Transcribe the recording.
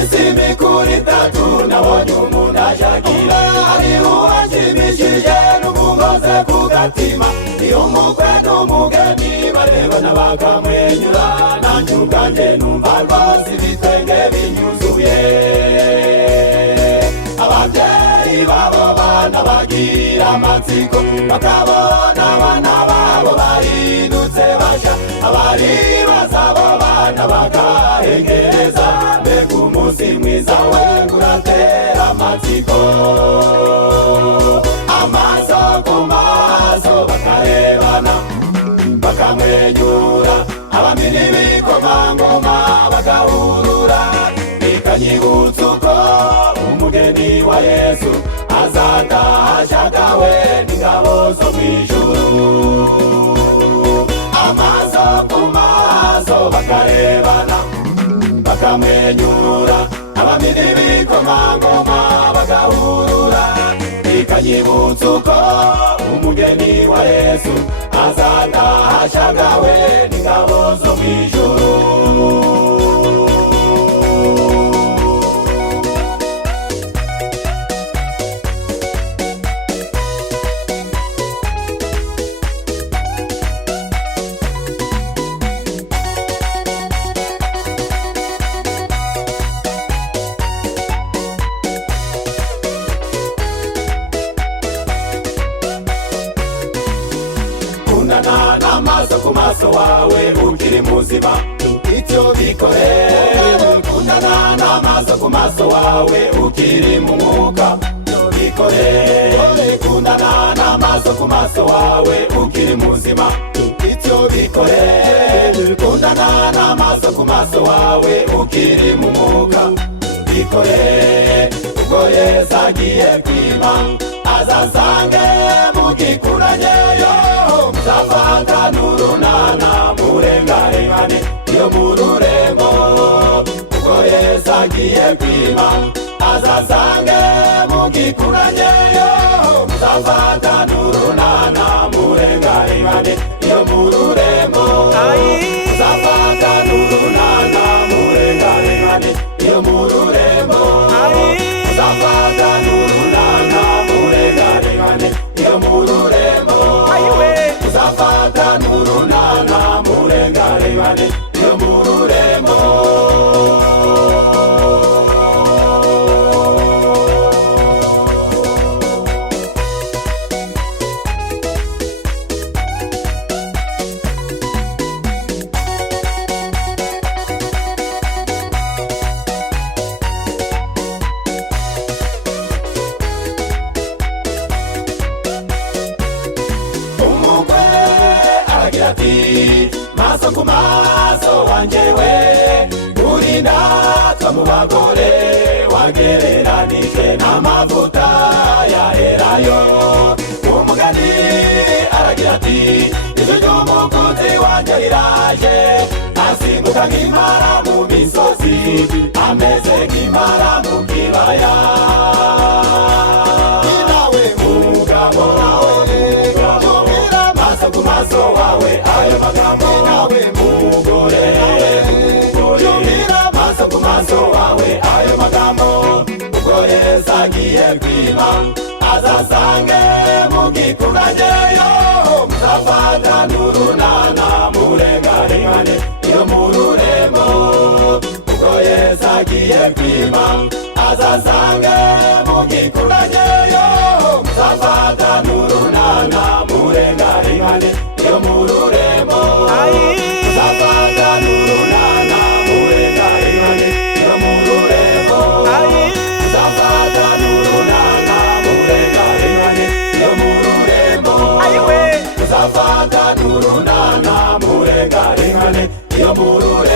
iminsi mikuru itatu nabonye umuntu ajagira ari uwashimishije n'umugoze ku gatima iyo umukwe n'umugeni barebana bakamwenyura nanjye ubwanjye numva rwose ibitwenge binyuzuye ababyeyi babo bana bagira amatsiko bakabona abana babo bahindutse basha abari bazabo bana bakahengereza mbega umunsi mwiza we uratera amatsiko amaso ku maso bakarebana bakamwenyura abamini b'ikomangoma bagahurura bikanyibutsa uko umugeni wa Yesu azataha ashagawe n'ingabo zo mw'ijuru amaso ku maso bakarebana bakamwenyura abamini b'ikomangoma bagahurura bikanyibutsa uko umugeni wa Yesu azataha ashagawe n'ingabo zo mw'ijuru n'amaso ku maso wawe ukiri muzima icyo bikore kundana n'amaso ku maso wawe ukiri mu mwuka bikore kundana n'amaso ku maso wawe ukiri muzima icyo bikore kundana n'amaso ku maso wawe ukiri mu mwuka bikore ubwo Yesu agiye kwima azasange mugikuranyeyo muzafata n'urunana murengarengane iyo mu rurembo ubwo Yesu agiye kwima azasange mugikuranyeyo muzafata n'urunana murengarengane iyo mu rurembo muzafata n'urunana murengarengane iyo mu rurembo muzafata n'urunana murengarengane iyo mu rurembo muzafata n'urunana murengarengane iyo mu rurembo maso ku maso wanje we urinda mu bagore wagereranije n'amavuta ya elayo umugani aragira ati ijwi ry'umukunzi wanje riraje asimbuka nk'impara mu misozi ameze nk'impara mu kibaya nawe umugabo ku maso wawe ayo magambo nawe mugore maso ku maso wawe ayo magambo ubwo Yesu agiye kwima azasange mugikuranyeyo muzafata n'urunana murengarengane iyo mu rurembo ubwo Yesu agiye kwima azasange mugikuranyeyo muzafata n'urunana murengarengane iyo mu rurembo muzafata n'urunana murengarengane iyo mu rurembo muzafata n'urunana murengarengane iyo mu rurembo muzafata n'urunana murengarengane iyo mu rurembo